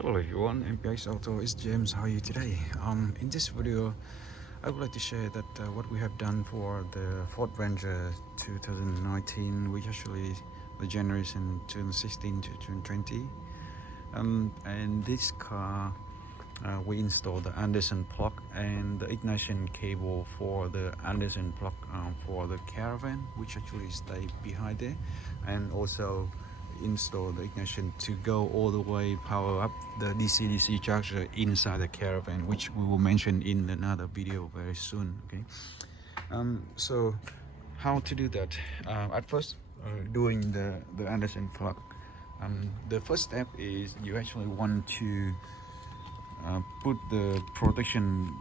Hello everyone, MPX AUTOS is James. How are you today? In this video, I would like to share that what we have done for the Ford Ranger 2019, which actually the generation 2016 to 2020. And this car, we installed the Anderson plug and the ignition cable for the Anderson plug for the caravan, which actually stay behind there, and also install the ignition to go all the way power up the DCDC charger inside the caravan, which we will mention in another video very soon. Okay, so how to do that? At first, doing the Anderson plug, the first step is you actually want to put the protection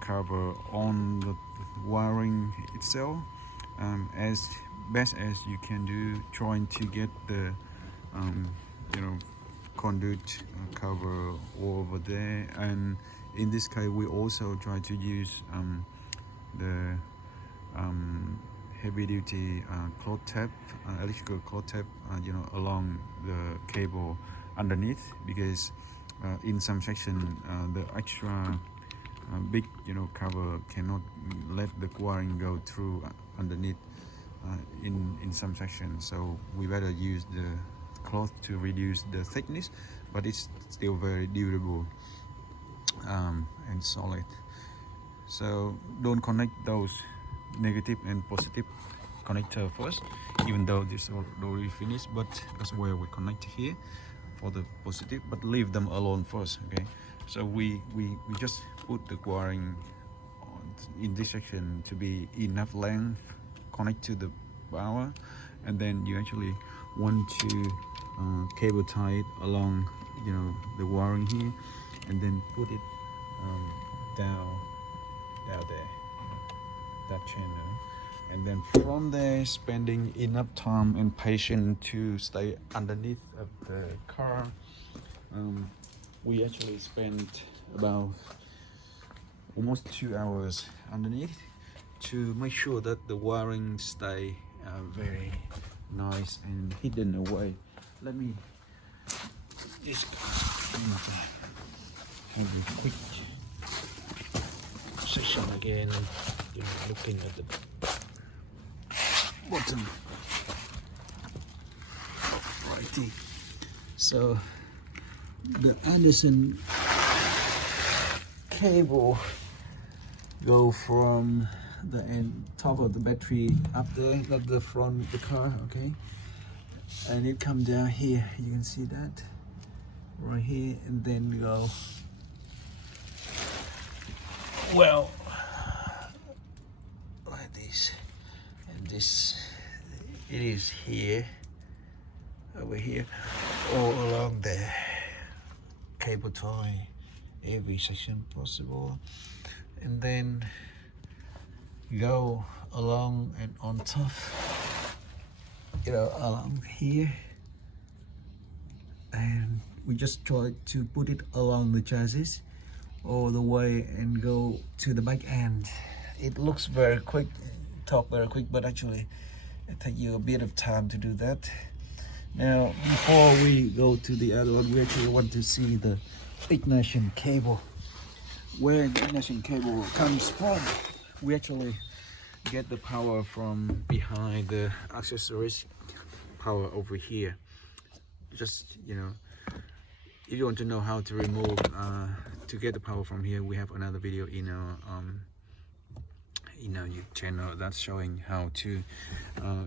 cover on the wiring itself, as best as you can do, trying to get the conduit cover over there. And in this case we also try to use the heavy duty cloth tape, electrical cloth tape, along the cable underneath, because in some section the extra big cover cannot let the wiring go through underneath in some sections, so we better use the cloth to reduce the thickness, but it's still very durable and solid. So don't connect those negative and positive connector first, even though this already finished, but that's where we connect here for the positive, but leave them alone first. Okay, so we just put the wiring in this section to be enough length, connect to the power, and then you actually want to cable tie it along the wiring here, and then put it down there, that channel, and then from there spending enough time and patience to stay underneath of the car. We actually spent about almost 2 hours underneath to make sure that the wiring stay very nice and hidden away. Let me just have a quick session again, looking at the bottom. Alrighty, so the Anderson cable go from the end top of the battery up there, not the front of the car, okay, and it come down here, you can see that right here, and then go well like this, and this it is here, over here, all along the cable tie every section possible, and then go along and on top, along here, and we just try to put it along the chassis all the way and go to the back end. It looks very quick, talk very quick, but actually it takes you a bit of time to do that. Now before we go to the other one, we actually want to see the ignition cable, where the ignition cable comes from. We actually get the power from behind the accessories power over here. Just if you want to know how to remove to get the power from here, we have another video in our YouTube channel that's showing how to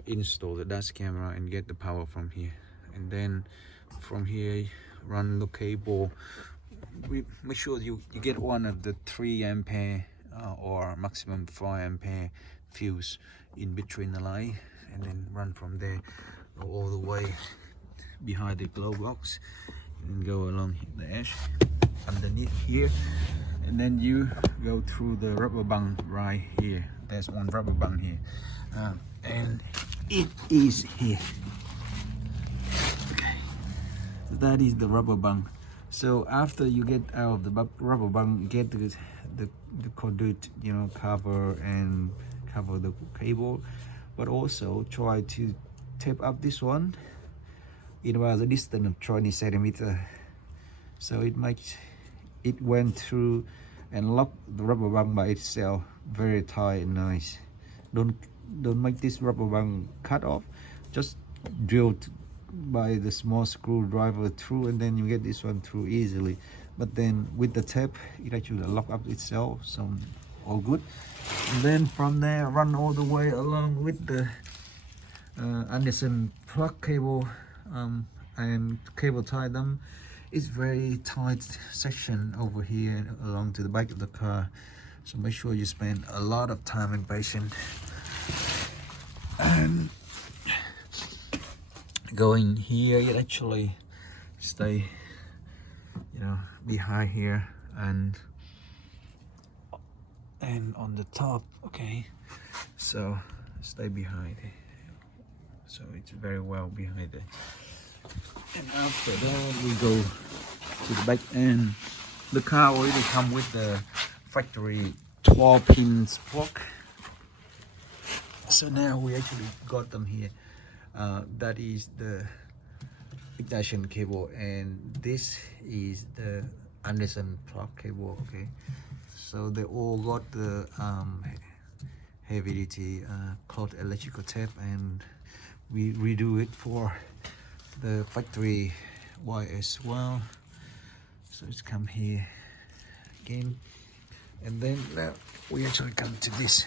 install the dash camera and get the power from here. And then from here, run the cable. We make sure you get one of the 3 ampere or maximum 4 ampere fuse in between the line, and then run from there, go all the way behind the glove box, and go along the edge underneath here, and then you go through the rubber band right here. There's one rubber band here, and it is here. Okay, so that is the rubber band. So after you get out of the rubber band, get the conduit cover and cover the cable, but also try to tape up this one. It was a distance of 20 centimeters so it went through and locked the rubber band by itself, very tight and nice. Don't make this rubber band cut off, just drill by the small screwdriver through, and then you get this one through easily. But then with the tape, it actually lock up itself, so all good. And then from there, run all the way along with the Anderson plug cable, and cable tie them. It's very tight section over here along to the back of the car, so make sure you spend a lot of time and patience. And going here, it actually stay, you know, behind here and on the top. Okay, so stay behind it, so it's very well behind it. And after that, we go to the back end. The car already come with the factory 12 pins plug, so now we actually got them here. That is the ignition cable, and this is the Anderson plug cable. Okay, so they all got the heavy duty cloth electrical tape, and we redo it for the factory wire as well. So it's come here again, and then now we actually come to this.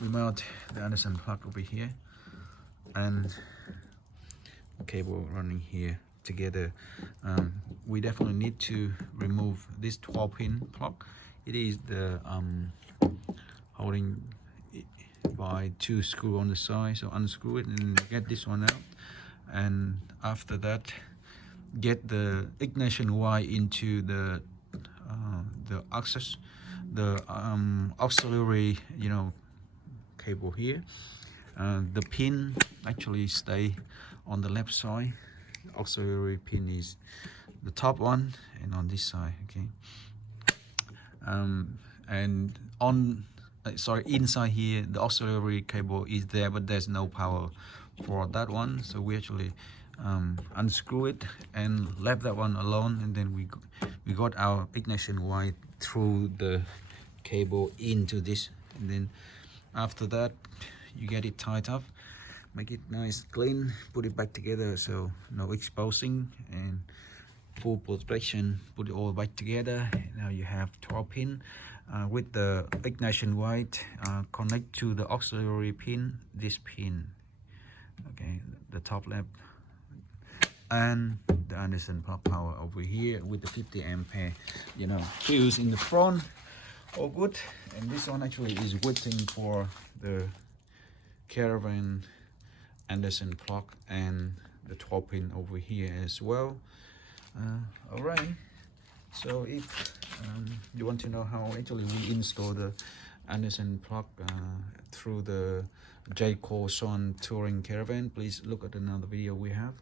We mount the Anderson plug over here and the cable running here together. We definitely need to remove this 12 pin plug. It is the holding it by 2 screws on the side, so unscrew it and get this one out. And after that, get the ignition wire into the auxiliary, you know, cable here. The pin actually stay on the left side. The auxiliary pin is the top one, and on this side. Okay. And on inside here, the auxiliary cable is there, but there's no power for that one, so we actually unscrew it and left that one alone, and then we got our ignition wire through the cable into this, and then after that you get it tied up, make it nice clean, put it back together, so no exposing and full protection. Put it all back together. Now you have 12 pin with the ignition wire connect to the auxiliary pin, this pin, okay, the top left, and the Anderson plug power over here with the 50 ampere, you know, fuse in the front. All good. And this one actually is waiting for the caravan Anderson plug and the 12 pin over here as well. All right, so if you want to know how actually we install the Anderson plug through the J. Colson touring caravan, please look at another video we have.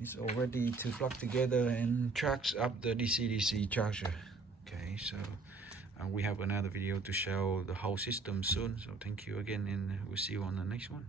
It's all ready to plug together and charge up the DCDC charger. Okay, so we have another video to show the whole system soon. So thank you again, and we'll see you on the next one.